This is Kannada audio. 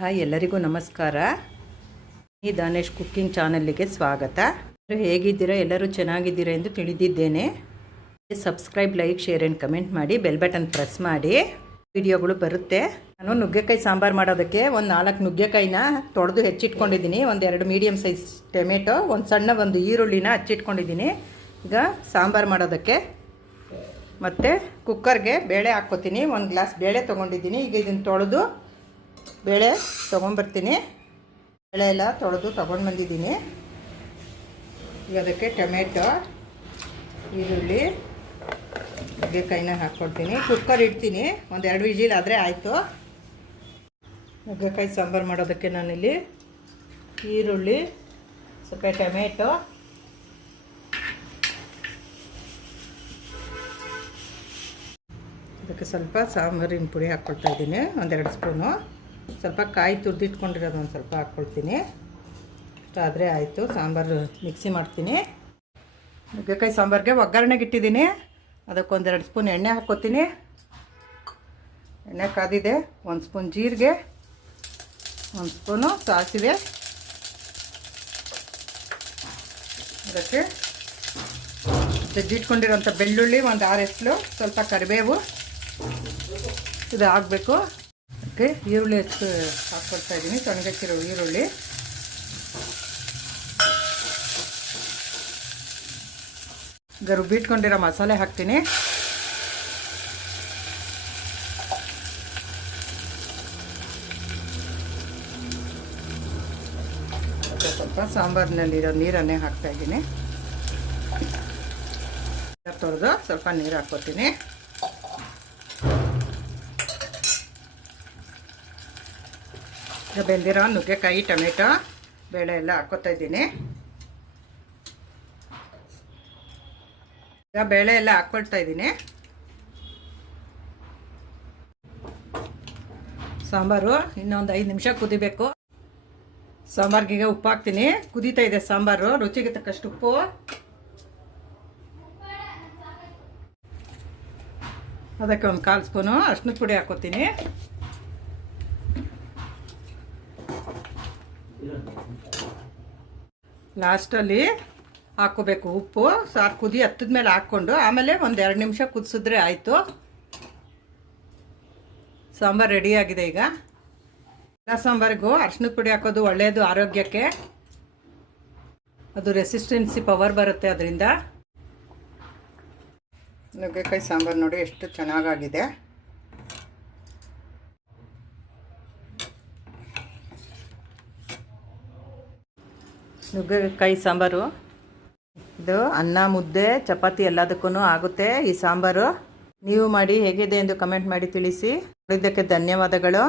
ಹಾಯ್, ಎಲ್ಲರಿಗೂ ನಮಸ್ಕಾರ. ಈ ದಾನೇಶ್ ಕುಕ್ಕಿಂಗ್ ಚಾನಲ್ಗೆ ಸ್ವಾಗತ. ಹೇಗಿದ್ದೀರಾ? ಎಲ್ಲರೂ ಚೆನ್ನಾಗಿದ್ದೀರಾ ಎಂದು ತಿಳಿದಿದ್ದೇನೆ. Subscribe, like, share and comment ಮಾಡಿ, ಬೆಲ್ ಬಟನ್ ಪ್ರೆಸ್ ಮಾಡಿ. ವಿಡಿಯೋಗಳು ಬರುತ್ತೆ. ನಾನು ನುಗ್ಗೆಕಾಯಿ ಸಾಂಬಾರು ಮಾಡೋದಕ್ಕೆ ಒಂದು 4 ನುಗ್ಗೆಕಾಯಿನ ತೊಳೆದು ಹೆಚ್ಚಿಟ್ಕೊಂಡಿದ್ದೀನಿ. ಒಂದು 2 ಮೀಡಿಯಮ್ ಸೈಜ್ ಟೊಮೆಟೊ, ಒಂದು ಸಣ್ಣ ಒಂದು ಈರುಳ್ಳಿನ ಹಚ್ಚಿಟ್ಕೊಂಡಿದ್ದೀನಿ. ಈಗ ಸಾಂಬಾರು ಮಾಡೋದಕ್ಕೆ ಮತ್ತು ಕುಕ್ಕರ್ಗೆ ಬೇಳೆ ಹಾಕ್ಕೋತೀನಿ. 1 ಗ್ಲಾಸ್ ಬೇಳೆ ತೊಗೊಂಡಿದ್ದೀನಿ. ಈಗ ಇದನ್ನು ತೊಳೆದು ಬೇಳೆ ತೊಗೊಂಬರ್ತೀನಿ. ಬೇಳೆ ಎಲ್ಲ ತೊಳೆದು ತೊಗೊಂಡು ಬಂದಿದ್ದೀನಿ. ಈಗ ಅದಕ್ಕೆ ಟೊಮೆಟೊ, ಈರುಳ್ಳಿ, ನುಗ್ಗೆಕಾಯಿನ ಹಾಕ್ಕೊಡ್ತೀನಿ. ಕುಕ್ಕರ್ ಇಡ್ತೀನಿ. 1-2 ವಿಜಿಲ್ ಆದರೆ ಆಯಿತು. ನುಗ್ಗೆಕಾಯಿ ಸಾಂಬಾರು ಮಾಡೋದಕ್ಕೆ ನಾನಿಲ್ಲಿ ಈರುಳ್ಳಿ, ಸ್ವಲ್ಪ ಟೊಮೆಟೊ, ಅದಕ್ಕೆ ಸ್ವಲ್ಪ ಸಾಂಬಾರಿನ ಪುಡಿ ಹಾಕ್ಕೊಳ್ತಾ ಇದ್ದೀನಿ. 1-2 ಸ್ಪೂನು. ಸ್ವಲ್ಪ ಕಾಯಿ ತುರಿದಿಟ್ಕೊಂಡಿರೋದು ಒಂದು ಸ್ವಲ್ಪ ಹಾಕ್ಕೊಳ್ತೀನಿ. ಆದರೆ ಆಯಿತು. ಸಾಂಬಾರು ಮಿಕ್ಸಿ ಮಾಡ್ತೀನಿ. ನುಗ್ಗೆಕಾಯಿ ಸಾಂಬಾರಿಗೆ ಒಗ್ಗರಣೆಗೆ ಇಟ್ಟಿದ್ದೀನಿ. ಅದಕ್ಕೆ 1-2 ಸ್ಪೂನ್ ಎಣ್ಣೆ ಹಾಕ್ಕೊತೀನಿ. ಎಣ್ಣೆ ಕಾದಿದೆ. 1 ಸ್ಪೂನ್ ಜೀರಿಗೆ, 1 ಸ್ಪೂನು ಸಾಸಿವೆ, ಅದಕ್ಕೆ ಜಜ್ಜಿಟ್ಕೊಂಡಿರೋಂಥ ಬೆಳ್ಳುಳ್ಳಿ 1-6 ಎಸ್ಲು, ಸ್ವಲ್ಪ ಕರಿಬೇವು, ಇದು ಆಗಬೇಕು. ಅದಕ್ಕೆ ಈರುಳ್ಳಿ ಹಾಕ್ಕೊಳ್ತಾ ಇದ್ದೀನಿ. ತೊಣಗಕ್ಕಿರೋ ಈರುಳ್ಳಿ, ಈಗ ರುಬ್ಬಿಟ್ಕೊಂಡಿರೋ ಮಸಾಲೆ ಹಾಕ್ತೀನಿ. ಸ್ವಲ್ಪ ಸಾಂಬಾರಿನಲ್ಲಿರೋ ನೀರನ್ನೇ ಹಾಕ್ತಾ ಇದ್ದೀನಿ. ತೊಳೆದು ಸ್ವಲ್ಪ ನೀರು ಹಾಕ್ಕೊತೀನಿ. ಬೆಂದಿರೋ ನುಗ್ಗೆಕಾಯಿ, ಟೊಮೆಟೊ, ಬೇಳೆ ಎಲ್ಲ ಹಾಕ್ಕೊತಾ ಇದ್ದೀನಿ. ಈಗ ಬೇಳೆ ಎಲ್ಲ ಹಾಕ್ಕೊಳ್ತಾ ಇದ್ದೀನಿ. ಸಾಂಬಾರು ಇನ್ನೊಂದು 5 ನಿಮಿಷ ಕುದಿಬೇಕು. ಸಾಂಬಾರ್ಗೀಗ ಉಪ್ಪು ಹಾಕ್ತೀನಿ. ಕುದೀತಾ ಇದೆ ಸಾಂಬಾರು. ರುಚಿಗೆ ತಕ್ಕಷ್ಟು ಉಪ್ಪು, ಅದಕ್ಕೆ 1/4 ಸ್ಪೂನು ಅರಿಶಿನದ ಪುಡಿ ಹಾಕ್ಕೊತೀನಿ. ಲಾಸ್ಟಲ್ಲಿ ಹಾಕ್ಕೋಬೇಕು ಉಪ್ಪು. ಸಾರು ಕುದಿ ಹತ್ತದ ಮೇಲೆ ಹಾಕ್ಕೊಂಡು ಆಮೇಲೆ 1-2 ನಿಮಿಷ ಕುದಿಸಿದ್ರೆ ಆಯಿತು. ಸಾಂಬಾರು ರೆಡಿಯಾಗಿದೆ. ಈಗ ಎಲ್ಲ ಸಾಂಬಾರಿಗೂ ಅರಿಶಿನದ ಪುಡಿ ಹಾಕೋದು ಒಳ್ಳೆಯದು ಆರೋಗ್ಯಕ್ಕೆ. ಅದು ರೆಸಿಸ್ಟೆನ್ಸಿ ಪವರ್ ಬರುತ್ತೆ ಅದರಿಂದ. ನುಗ್ಗೆಕಾಯಿ ಸಾಂಬಾರು ನೋಡಿ ಎಷ್ಟು ಚೆನ್ನಾಗಾಗಿದೆ. ನುಗ್ಗೆಕಾಯಿ ಸಾಂಬಾರು ಇದು ಅನ್ನ, ಮುದ್ದೆ, ಚಪಾತಿ ಎಲ್ಲದಕ್ಕೂ ಆಗುತ್ತೆ ಈ ಸಾಂಬಾರು. ನೀವು ಮಾಡಿ ಹೇಗಿದೆ ಎಂದು ಕಮೆಂಟ್ ಮಾಡಿ ತಿಳಿಸಿ. ನೋಡಿದ್ದಕ್ಕೆ ಧನ್ಯವಾದಗಳು.